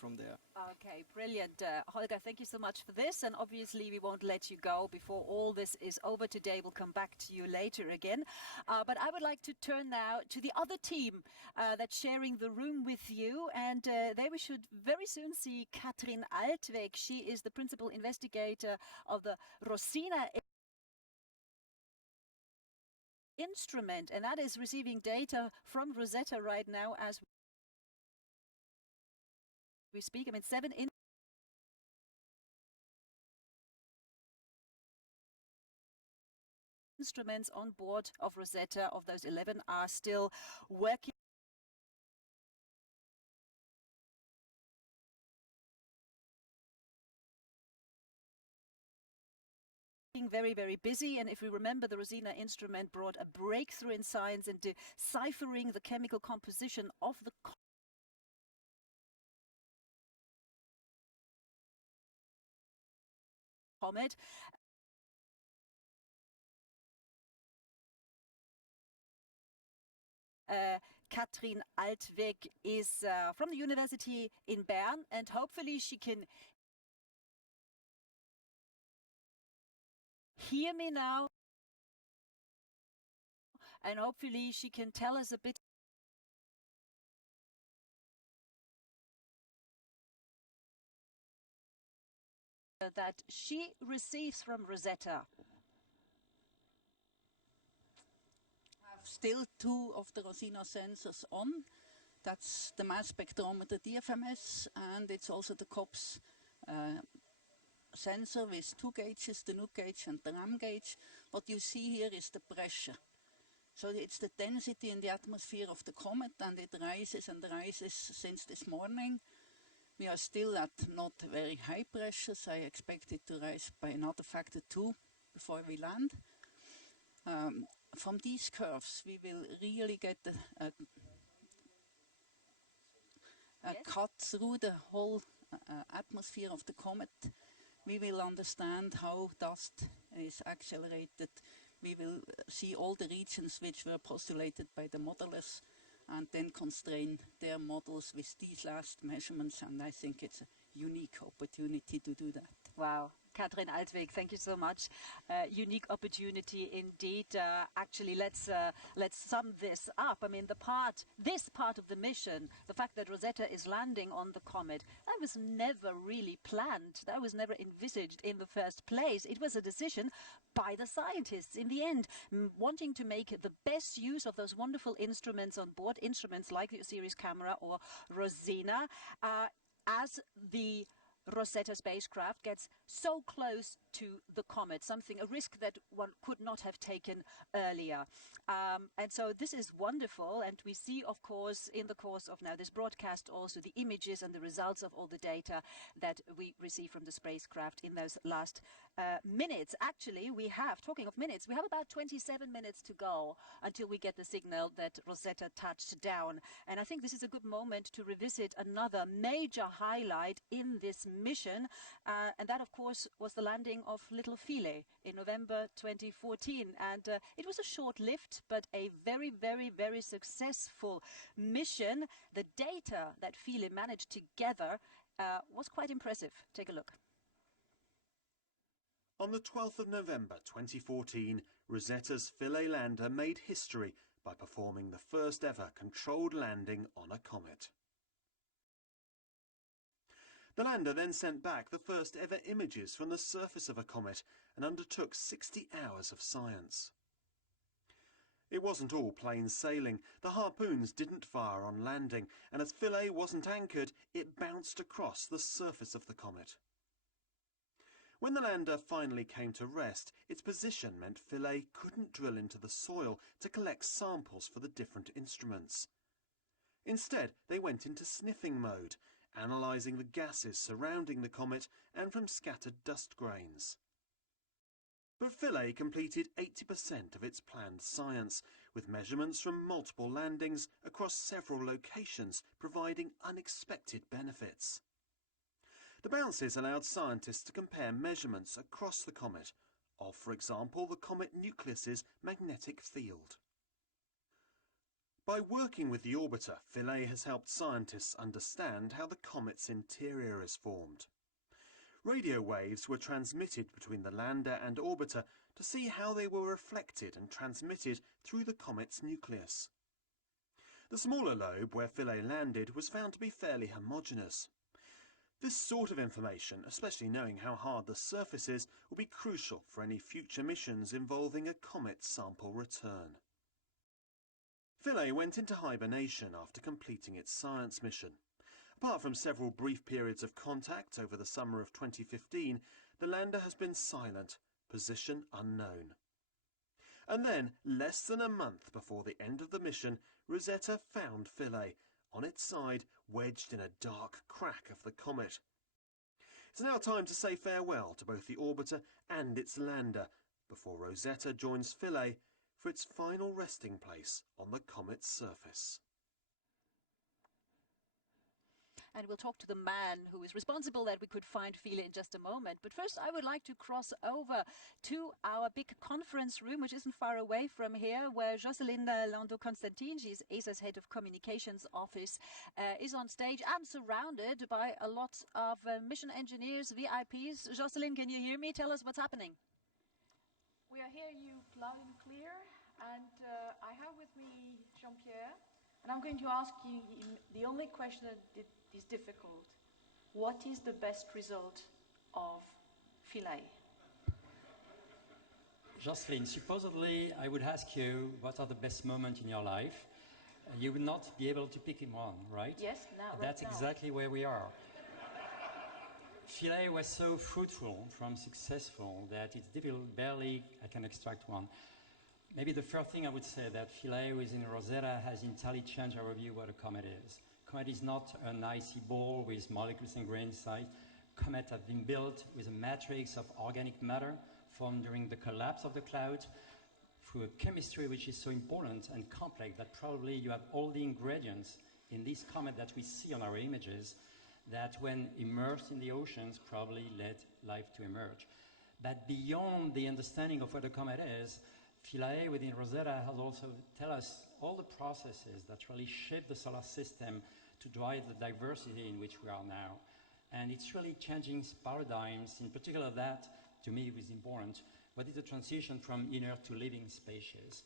from there. Okay, brilliant. Holger, thank you so much for this. And obviously, we won't let you go before all this is over today. We'll come back to you later again. But I would like to turn now to the other team that's sharing the room with you. And there we should very soon see Katrin Altweg. She is the principal investigator of the Rosetta instrument, and that is receiving data from Rosetta right now as we speak. I mean, 7 instruments on board of Rosetta. Of those, 11 are still working. Very, very busy. And if we remember, the Rosetta instrument brought a breakthrough in science in deciphering the chemical composition of the comet. Katrin Altweg is from the University in Bern, and hopefully she can hear me now, and hopefully she can tell us a bit that she receives from Rosetta. Have still 2 of the Rosetta sensors on. That's the mass spectrometer DFMS, and it's also the COPS sensor with 2 gauges, the Nuke gauge and the RAM gauge. What you see here is the pressure. So it's the density in the atmosphere of the comet, and it rises and rises since this morning. We are still at not very high pressures. I expect it to rise by another factor 2 before we land. From these curves, we will really get a cut through the whole atmosphere of the comet. We will understand how dust is accelerated. We will see all the regions which were postulated by the modelers, and then constrain their models with these last measurements. And I think it's a unique opportunity to do that. Wow. Katrin Altweg, thank you so much. Unique opportunity indeed. Actually, let's sum this up. I mean, this part of the mission, the fact that Rosetta is landing on the comet, that was never really planned. That was never envisaged in the first place. It was a decision by the scientists in the end, wanting to make the best use of those wonderful instruments on board, instruments like the Osiris camera or Rosetta, as the Rosetta spacecraft gets so close to the comet, a risk that one could not have taken earlier. And so this is wonderful, and we see, of course, in the course of now this broadcast also the images and the results of all the data that we receive from the spacecraft in those last minutes. Actually, talking of minutes, we have about 27 minutes to go until we get the signal that Rosetta touched down. And I think this is a good moment to revisit another major highlight in this mission, and that, of course, was the landing of little Philae in November 2014. And it was a short-lived but a very, very, very successful mission. The data that Philae managed to gather was quite impressive. Take a look. On the 12th of November 2014, Rosetta's Philae lander made history by performing the first ever controlled landing on a comet. The lander then sent back the first ever images from the surface of a comet and undertook 60 hours of science. It wasn't all plain sailing. The harpoons didn't fire on landing, and as Philae wasn't anchored, it bounced across the surface of the comet. When the lander finally came to rest, its position meant Philae couldn't drill into the soil to collect samples for the different instruments. Instead, they went into sniffing mode, analysing the gases surrounding the comet and from scattered dust grains. But Philae completed 80% of its planned science, with measurements from multiple landings across several locations providing unexpected benefits. The bounces allowed scientists to compare measurements across the comet of, for example, the comet nucleus's magnetic field. By working with the orbiter, Philae has helped scientists understand how the comet's interior is formed. Radio waves were transmitted between the lander and orbiter to see how they were reflected and transmitted through the comet's nucleus. The smaller lobe where Philae landed was found to be fairly homogeneous. This sort of information, especially knowing how hard the surface is, will be crucial for any future missions involving a comet sample return. Philae went into hibernation after completing its science mission. Apart from several brief periods of contact over the summer of 2015, the lander has been silent, position unknown. And then, less than a month before the end of the mission, Rosetta found Philae, on its side, wedged in a dark crack of the comet. It's now time to say farewell to both the orbiter and its lander, before Rosetta joins Philae for its final resting place on the comet's surface. And we'll talk to the man who is responsible that we could find Philae in just a moment. But first, I would like to cross over to our big conference room, which isn't far away from here, where Jocelyne Landau-Constantin, she's ESA's head of communications office, is on stage and surrounded by a lot of mission engineers, VIPs. Jocelyne, can you hear me? Tell us what's happening. We are hearing you loud and clear, and I have with me Jean-Pierre, and I'm going to ask you the only question that is difficult. What is the best result of Philae? Jocelyn, supposedly I would ask you what are the best moments in your life. You would not be able to pick in one, right? Yes, now. That's right exactly where we are. Philae was so fruitful from successful that it's difficult, barely I can extract one. Maybe the first thing I would say that Philae within Rosetta has entirely changed our view what a comet is. Comet is not an icy ball with molecules and grains inside. Comet have been built with a matrix of organic matter formed during the collapse of the cloud through a chemistry which is so important and complex that probably you have all the ingredients in this comet that we see on our images that when immersed in the oceans probably led life to emerge. But beyond the understanding of what a comet is, Philae within Rosetta has also tell us all the processes that really shape the solar system to drive the diversity in which we are now. And it's really changing paradigms, in particular that, to me, was important. What is the transition from inert to living species?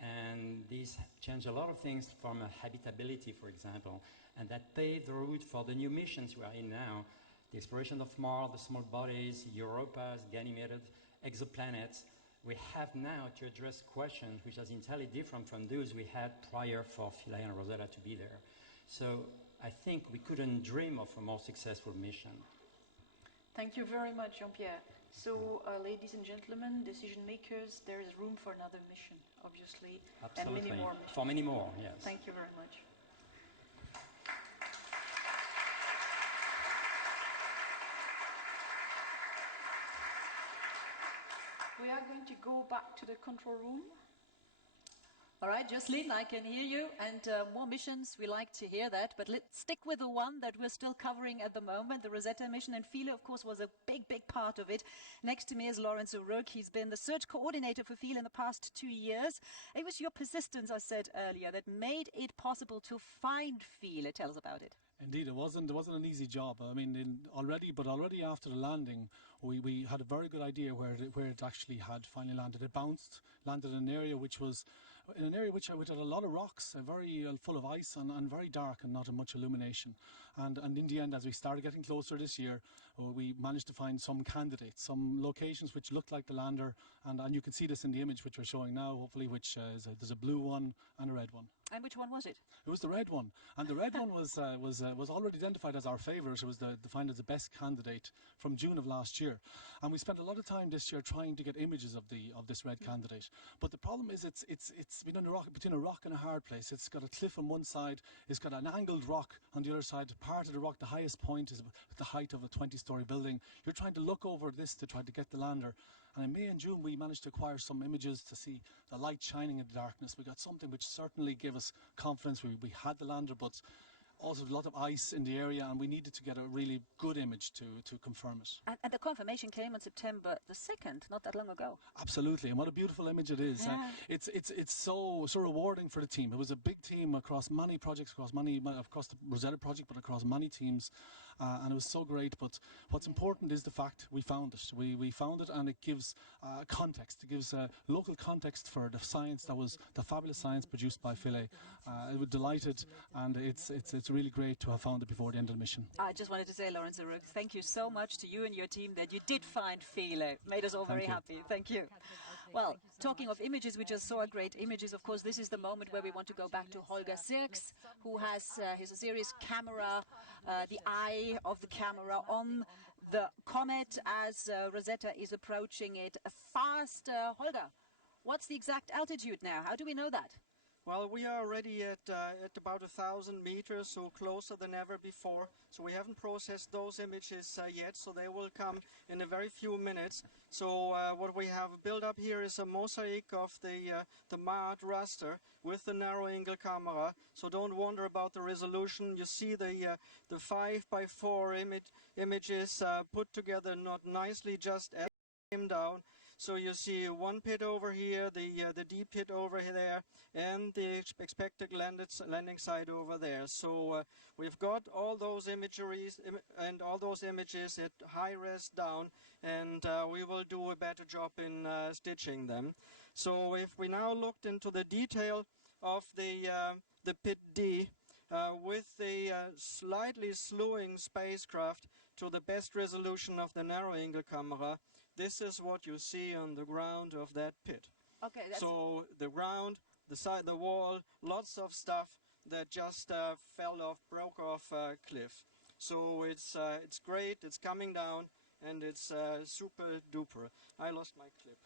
And these change a lot of things from habitability, for example, and that paved the route for the new missions we are in now. The exploration of Mars, the small bodies, Europa, Ganymede, exoplanets. We have now to address questions which are entirely different from those we had prior for Philae and Rosetta to be there. So I think we couldn't dream of a more successful mission. Thank you very much, Jean-Pierre. So, ladies and gentlemen, decision makers, there is room for another mission, obviously. Absolutely. And many more missions. For many more, yes. Thank you very much. We are going to go back to the control room. All right, Jocelyne, I can hear you, and more missions, we like to hear that, but let's stick with the one that we're still covering at the moment, the Rosetta mission, and Philae, of course, was a big, big part of it. Next to me is Lawrence O'Rourke. He's been the search coordinator for Philae in the past 2 years. It was your persistence, I said earlier, that made it possible to find Philae. Tell us about it. Indeed, it wasn't an easy job. I mean, already after the landing, we had a very good idea where it actually had finally landed. It landed in an area which had a lot of rocks, very full of ice and very dark and not much illumination. And in the end, as we started getting closer this year, we managed to find some candidates, some locations which looked like the lander, and you can see this in the image which we're showing now, hopefully, which there's a blue one and a red one. And which one was it? It was the red one, and the red one was already identified as our favourite. It was defined as the best candidate from June of last year, and we spent a lot of time this year trying to get images of this red candidate. But the problem is it's been between a rock and a hard place. It's got a cliff on one side, it's got an angled rock on the other side. Part of the rock, the highest point, is the height of a 20-story building. You're trying to look over this to try to get the lander. And in May and June, we managed to acquire some images to see the light shining in the darkness. We got something which certainly gave us confidence. We had the lander, but also a lot of ice in the area, and we needed to get a really good image to confirm it. And the confirmation came on September the 2nd, not that long ago. Absolutely, and what a beautiful image it is. Yeah. It's so rewarding for the team. It was a big team across many projects, across the Rosetta project, but across many teams, and it was so great. But what's important is the fact we found it. We found it, and it gives context. It gives local context for the science the fabulous science produced by Philae. We're delighted, and it's really great to have found it before the end of the mission. I just wanted to say, Lawrence Arup, thank you so much to you and your team that you did find Philae. Made us all very happy. Thank you. Well, talking of images, we just saw great images. Of course, this is the moment where we want to go back to Holger Sirks, who has his series camera, the eye of the camera on the comet as Rosetta is approaching it fast. Holger, what's the exact altitude now? How do we know that? Well, we are already at about 1,000 meters, so closer than ever before. So we haven't processed those images yet, so they will come in a very few minutes. So what we have built up here is a mosaic of the marred raster with the narrow angle camera. So don't wonder about the resolution. You see the 5x4 images put together not nicely, just as it came down. So you see one pit over here, the deep pit over there, and the expected landing site over there. So we've got all those imageries and all those images at high res down, and we will do a better job in stitching them. So if we now looked into the detail of the pit D, with the slightly slewing spacecraft to the best resolution of the narrow angle camera, this is what you see on the ground of that pit. Okay. So the ground, the side, the wall, lots of stuff that just fell off, broke off cliff. So it's great. It's coming down, and it's super duper. I lost my clip.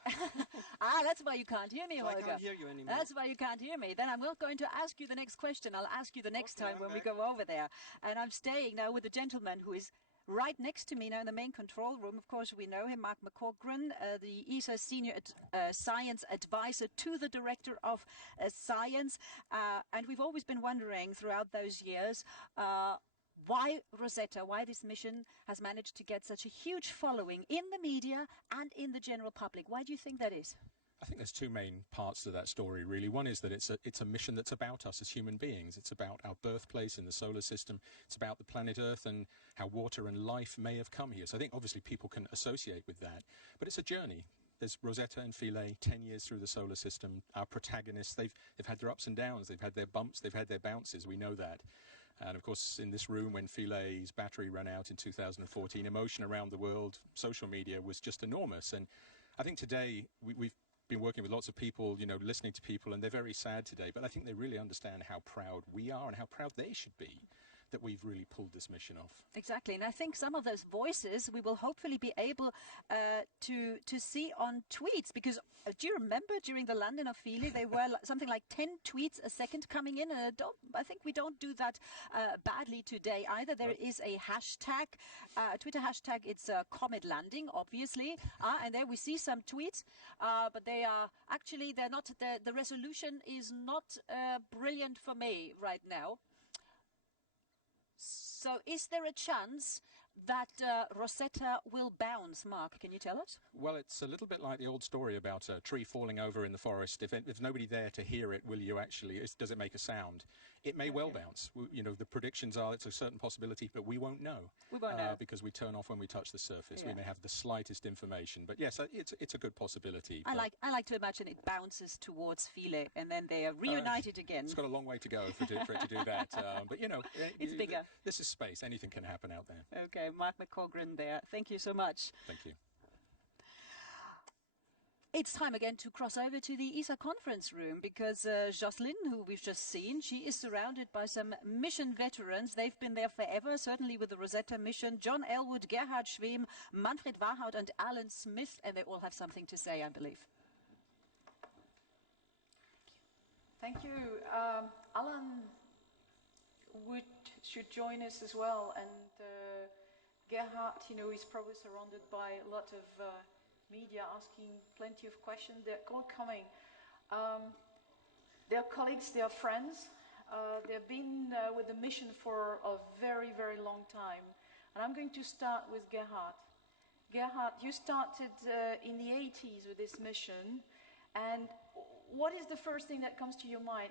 That's why you can't hear me, So Holger. I can't hear you anymore. That's why you can't hear me. Then I'm not going to ask you the next question. I'll ask you the next time when we go over there. And I'm staying now with the gentleman who is right next to me now in the main control room. Of course, we know him, Mark McCaughrean, the ESA Senior Science Advisor to the Director of Science. And we've always been wondering throughout those years why Rosetta, why this mission has managed to get such a huge following in the media and in the general public. Why do you think that is? I think there's two main parts to that story, really. One is that it's a mission that's about us as human beings. It's about our birthplace in the solar system. It's about the planet Earth and how water and life may have come here. So I think obviously people can associate with that. But it's a journey. There's Rosetta and Philae, 10 years through the solar system. Our protagonists, they've had their ups and downs. They've had their bumps. They've had their bounces. We know that. And of course, in this room, when Philae's battery ran out in 2014, emotion around the world, social media was just enormous. And I think today we've been working with lots of people, you know, listening to people, and they're very sad today. But I think they really understand how proud we are and how proud they should be that we've really pulled this mission off. Exactly, and I think some of those voices we will hopefully be able to see on tweets, because do you remember during the landing of Philae there were something like 10 tweets a second coming in, and I think we don't do that badly today either. There is a hashtag, a Twitter hashtag, it's comet landing, obviously, and there we see some tweets, but they are actually, they're not, the resolution is not brilliant for me right now. So is there a chance that Rosetta will bounce? Mark, can you tell us? Well, it's a little bit like the old story about a tree falling over in the forest. If nobody there to hear it, will you actually, does it make a sound? It may well bounce. You know, the predictions are it's a certain possibility, but we won't know. We won't know. Because we turn off when we touch the surface. Yeah. We may have the slightest information. But yes, it's a good possibility. I like to imagine it bounces towards Philae and then they are reunited again. It's got a long way to go for it to do that. But, you know, it's bigger. This is space. Anything can happen out there. Okay, Mark McCaughrean there. Thank you so much. Thank you. It's time again to cross over to the ESA conference room, because Jocelyn, who we've just seen, she is surrounded by some mission veterans. They've been there forever, certainly with the Rosetta mission. John Elwood, Gerhard Schwem, Manfred Warhaut and Alan Smith, and they all have something to say, I believe. Thank you. Alan should join us as well, and Gerhard, you know, is probably surrounded by a lot of media asking plenty of questions. They're all coming. They're colleagues, they are friends. They've been with the mission for a very, very long time. And I'm going to start with Gerhard. Gerhard, you started in the 80s with this mission. And what is the first thing that comes to your mind?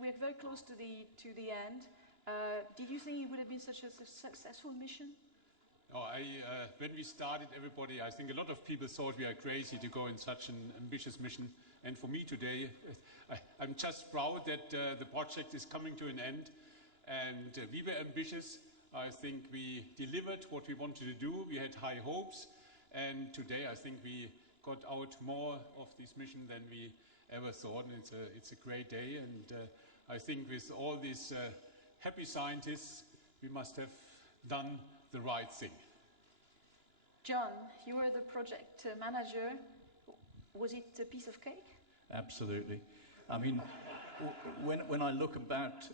We're very close to the end. Did you think it would have been such a successful mission? Oh, when we started, I think a lot of people thought we are crazy to go in such an ambitious mission. And for me today, I'm just proud that the project is coming to an end. And we were ambitious. I think we delivered what we wanted to do. We had high hopes. And today, I think we got out more of this mission than we ever thought. And it's a great day. And I think with all these happy scientists, we must have done the right thing. John, you were the project manager. Was it a piece of cake? Absolutely. I mean, when I look about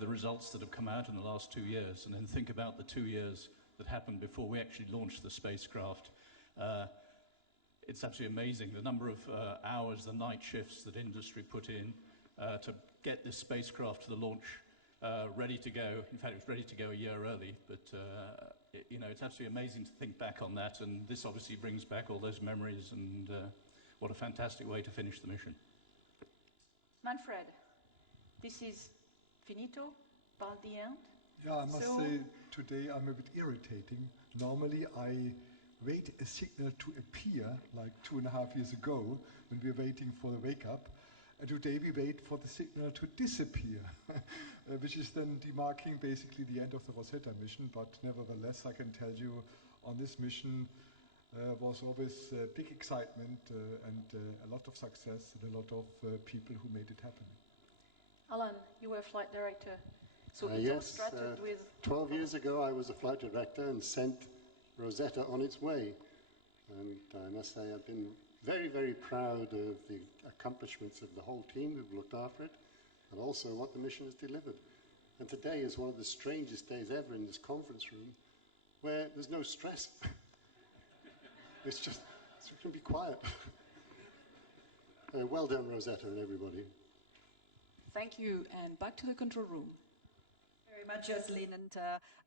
the results that have come out in the last 2 years, and then think about the 2 years that happened before we actually launched the spacecraft, it's absolutely amazing the number of hours, the night shifts that industry put in to get this spacecraft to the launch ready to go. In fact, it was ready to go a year early, but you know, it's absolutely amazing to think back on that, and this obviously brings back all those memories, and what a fantastic way to finish the mission. Manfred, this is finito, by the end. Yeah, I must say today I'm a bit irritating. Normally I wait a signal to appear, like 2.5 years ago when we were waiting for the wake up. And today we wait for the signal to disappear, which is then demarking basically the end of the Rosetta mission. But nevertheless, I can tell you on this mission was always big excitement and a lot of success and a lot of people who made it happen. Alan, you were flight director. So yes, started with 12 years ago I was a flight director and sent Rosetta on its way. And I must say I've been very, very proud of the accomplishments of the whole team who've looked after it, and also what the mission has delivered. And today is one of the strangest days ever in this conference room, where there's no stress. It's just, so it can be quiet. Well done, Rosetta and everybody. Thank you, and back to the control room. Very much, Jocelyn, and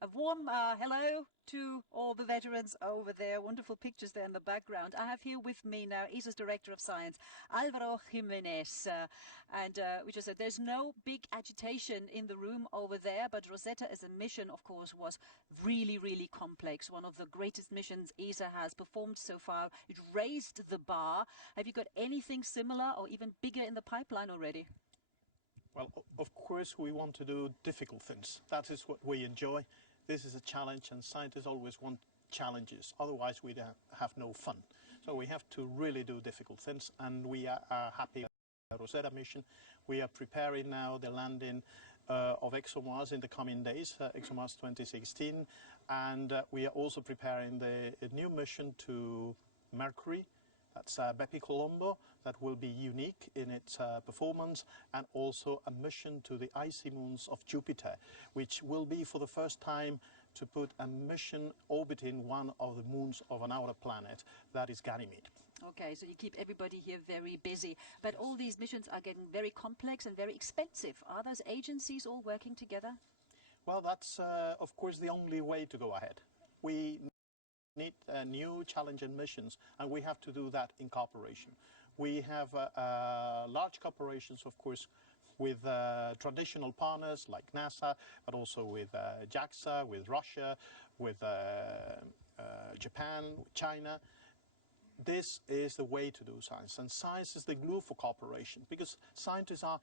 a warm hello to all the veterans over there. Wonderful pictures there in the background. I have here with me now ESA's Director of Science, Álvaro Jiménez. We just said there's no big agitation in the room over there, but Rosetta as a mission, of course, was really, really complex. One of the greatest missions ESA has performed so far. It raised the bar. Have you got anything similar or even bigger in the pipeline already? Well, of course, we want to do difficult things. That is what we enjoy. This is a challenge, and scientists always want challenges. Otherwise, we'd have no fun. So we have to really do difficult things, and we are happy with the Rosetta mission. We are preparing now the landing of ExoMars in the coming days, ExoMars 2016, and we are also preparing a new mission to Mercury. That's Bepi Colombo, that will be unique in its performance, and also a mission to the icy moons of Jupiter, which will be for the first time to put a mission orbiting one of the moons of an outer planet, that is Ganymede. Okay, so you keep everybody here very busy. But all these missions are getting very complex and very expensive. Are those agencies all working together? Well, that's, of course, the only way to go ahead. We need new challenging missions, and we have to do that in cooperation. We have large cooperations, of course, with traditional partners like NASA, but also with JAXA, with Russia, with Japan, China. This is the way to do science, and science is the glue for cooperation, because scientists are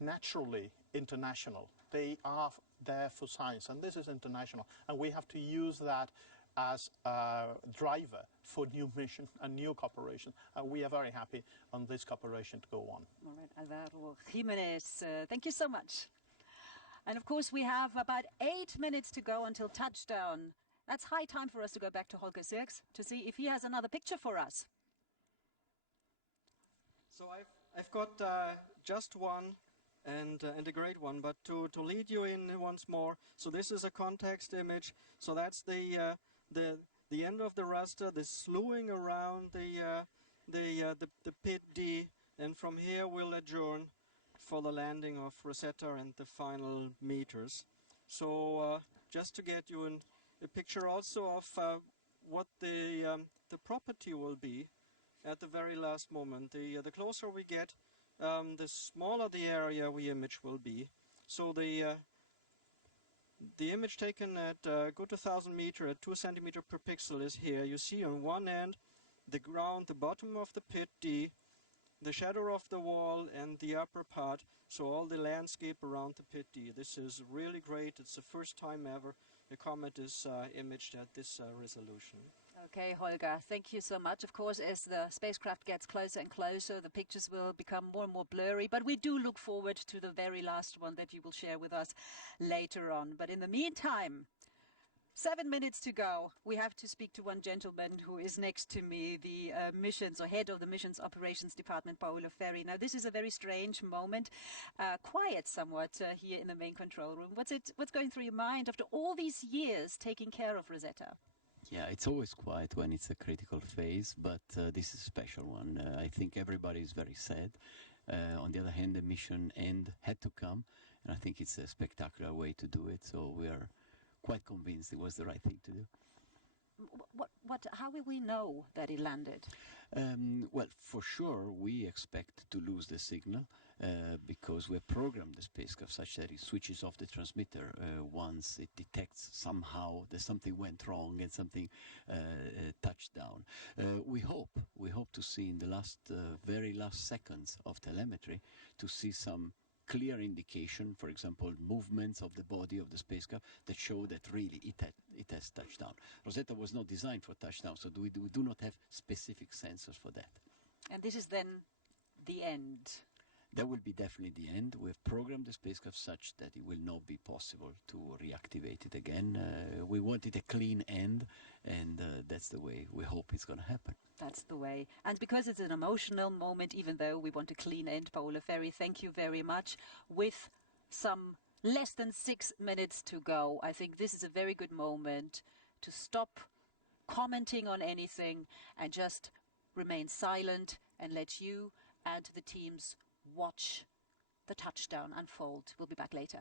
naturally international. They are there for science, and this is international, and we have to use that as a driver for new mission and new cooperation. We are very happy on this cooperation to go on. All right, Álvaro Jiménez, thank you so much. And of course, we have about 8 minutes to go until touchdown. That's high time for us to go back to Holger Sirks to see if he has another picture for us. So I've got just one, and a great one, but to lead you in once more. So this is a context image. So that's the end of the raster, the slewing around the pit D, and from here we'll adjourn for the landing of Rosetta and the final meters. So just to get you a picture also of what the property will be at the very last moment. The closer we get, the smaller the area we image will be. So the image taken at a good 1,000 meters at 2 centimeters per pixel is here. You see on one end the ground, the bottom of the pit D, the shadow of the wall and the upper part, so all the landscape around the pit D. This is really great. It's the first time ever a comet is imaged at this resolution. Okay, Holger, thank you so much. Of course, as the spacecraft gets closer and closer, the pictures will become more and more blurry, but we do look forward to the very last one that you will share with us later on. But in the meantime, 7 minutes to go. We have to speak to one gentleman who is next to me, the missions or head of the missions operations department, Paolo Ferri. Now, this is a very strange moment, quiet somewhat here in the main control room. What's going through your mind after all these years taking care of Rosetta? Yeah, it's always quiet when it's a critical phase, but this is a special one. I think everybody is very sad. On the other hand, the mission end had to come, and I think it's a spectacular way to do it, so we are quite convinced it was the right thing to do. How will we know that it landed? Well, for sure, we expect to lose the signal because we have programmed the spacecraft such that it switches off the transmitter once it detects somehow that something went wrong and something touched down. We hope to see in the very last seconds of telemetry to see some clear indication, for example, movements of the body of the spacecraft that show that really it has touched down. Rosetta was not designed for touchdown, so we do not have specific sensors for that. And this is then the end? That will be definitely the end. We have programmed the spacecraft such that it will not be possible to reactivate it again. We wanted a clean end, and that's the way we hope it's going to happen. That's the way. And because it's an emotional moment, even though we want a clean end, Paolo Ferri, thank you very much. With some less than 6 minutes to go, I think this is a very good moment to stop commenting on anything and just remain silent and let you and the teams watch the touchdown unfold. We'll be back later.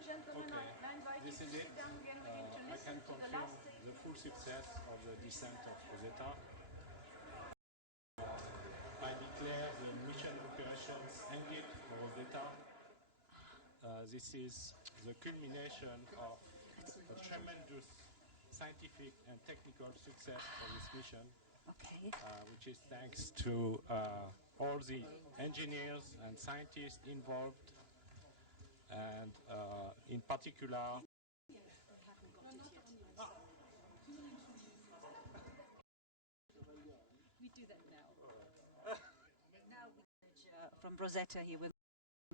and gentlemen, I invite you to sit down again. We're going to listen to the last stage. The full success of the descent of Rosetta. I declare the mission operations ended for Rosetta. This is the culmination of a tremendous scientific and technical success for this mission, which is thanks to all the engineers and scientists involved, and in particular we do that now. Now we from Rosetta here with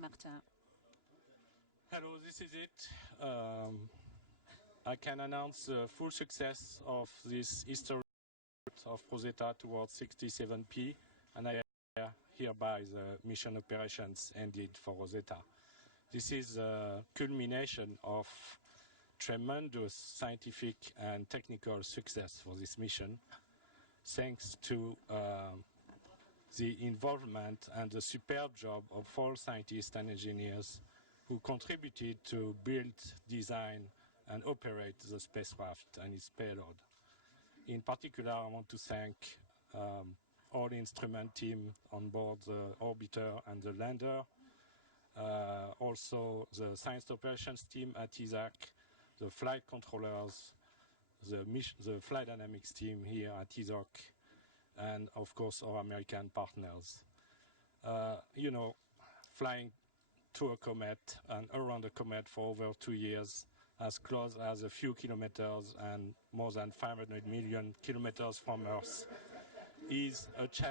Martin. Hello, this is it. I can announce the full success of this history of Rosetta towards 67P, and I hereby the mission operations ended for Rosetta. This is a culmination of tremendous scientific and technical success for this mission, thanks to the involvement and the superb job of all scientists and engineers who contributed to build, design, and operate the spacecraft and its payload. In particular, I want to thank all the instrument team on board the orbiter and the lander, also the science operations team at ISAC, the flight controllers, the flight dynamics team here at ISOC, and of course our American partners. You know, flying to a comet and around a comet for over 2 years, as close as a few kilometers and more than 500 million kilometers from Earth, is a challenge.